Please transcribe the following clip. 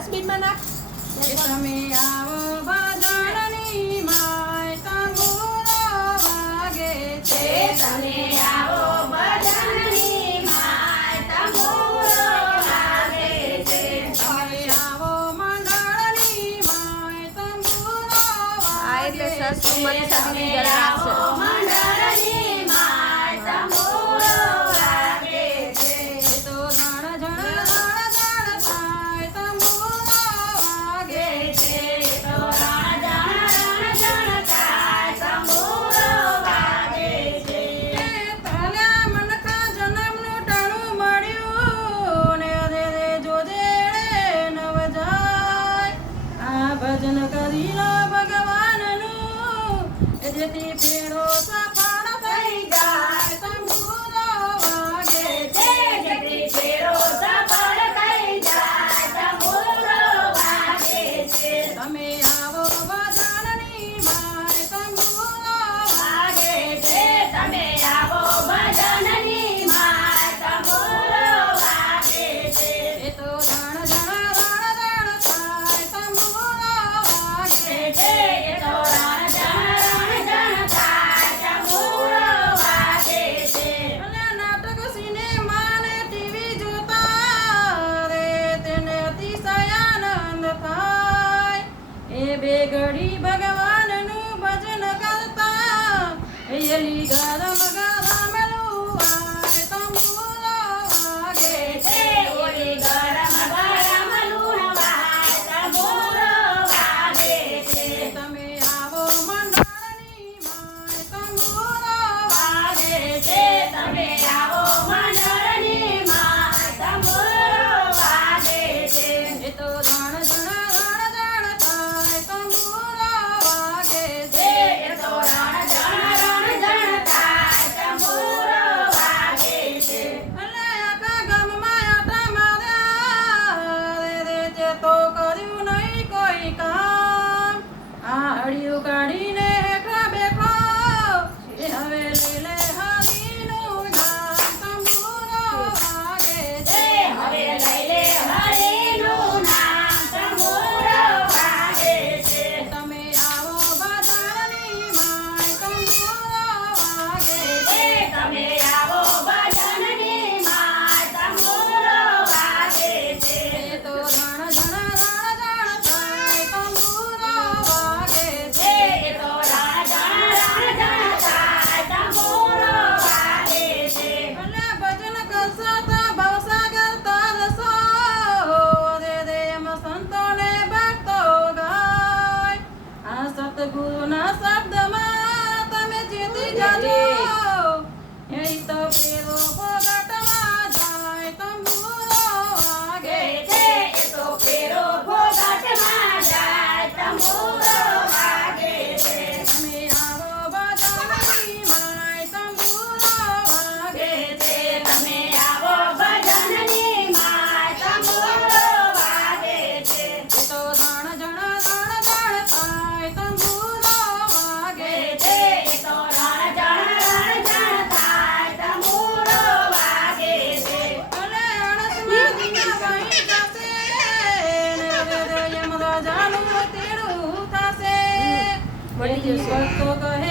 ડસ્ટબિનમાં નાખ. એ તમે આવો ભજનની માય તંબુરો વાગે છે. તમે આવો ભજનની માય તંબુરો વાગે છે. તમે આવો મંડળની માય તંબુરો વાગે એટલે સસુ મને છે. સાથે રાખશે. મંડળની માય તંબુરો વાગે છે. એ તો ધણ ધણ ધણ ધણ થાય તંબુરો વાગે છે. એ તો રણ જણ થાય તંબુરો વાગે છે. એ તલ્યા મનખા જન્મનું ટાણું મળ્યું ને દે દે જોજે રે નવ જાય. આ ભજન કરી લો ભગવાનનું એ જેથી પેડો સફળ થઈ જાય તંબુરો વાગે છે. જેથી ફેરો સફળ થઈ જાય તંબુરો વાગે છે. તમે આવો ભજનની માય તંબુરો વાગે છે. તમે આવો ભજનની માય તંબુરો વાગે છે. એ તો ધણ ધણ ધણ ધણ થાય તંબુરો વાગે છે. એ તો રણ જણ થાય તંબુરો વાગે છે. અને નાટક સિનેમા ને ટીવી જોતા રે તેને અતિશય આનંદ થાય. એ બે ઘડી ભગવાનનું ભજન કરતા એલી ગરમ ગરમ લુવાય તંબુરો વાગે છે. ઓલી ગરમ ગરમ લૂણવાય તંબુરો વાગે છે. તમે આવો મંડળની માય તંબુરો વાગે છે. તમે આવો મંડળની માય તંબુરો વાગે છે. એ તો ધણ ધણ ધણ ધણ થાય તંબુરો વાગે છે. એ તો રણ જણ થાય તંબુરો વાગે છે. અને આખા ગામમાં આટા માર્યા રે રે જે તો કર્યું નહીં કોઈ કામ. આ હળિયું કાઢીને હેઠા બેઠો એ હવે લઈ લે હરીનું નામ તંબુરો વાગે છે. છે. હવે લઈ લે હરિનું નામ તંબુરો વાગે છે. તમે આવો ભજનની માય તંબુરો વાગે છે. છે. તમે આવો ભજનની માય તંબુરો વાગે છે. એ તો ધણ ધણ ધણ ધણ થાય તંબુરો વાગે છે. છે. એ તો રણ જણ થાય તંબુરો વાગે છે. અને ભજન કરશો તો ભવસાગર તરશો રે રે એમ સંતોને ભક્તો ગાય. આ સતગુરુના શબ્દમાં તમે જીતી જાજો એ તો પેલો ભોગટમાં જાય તંબુરો વાગે છે. એ તો ફેરો ભોગટમાં જાય તંબુરો વાગે છે. તમે આવો ભજનની માય તંબુરો વાગે છે. તમે આવો ભજનની માય તંબુરો વાગે છે. એ તો ધણ ધણ ધણ ધણ થાય તંબુરો વાગે છે. એ તો રણ જણ થાય તંબુરો વાગે છે. અને અણસમાં દીવા વહી જશે ને રે રે યમરાજાનું તેડું થશે. વળી જશે. ભક્તો કહે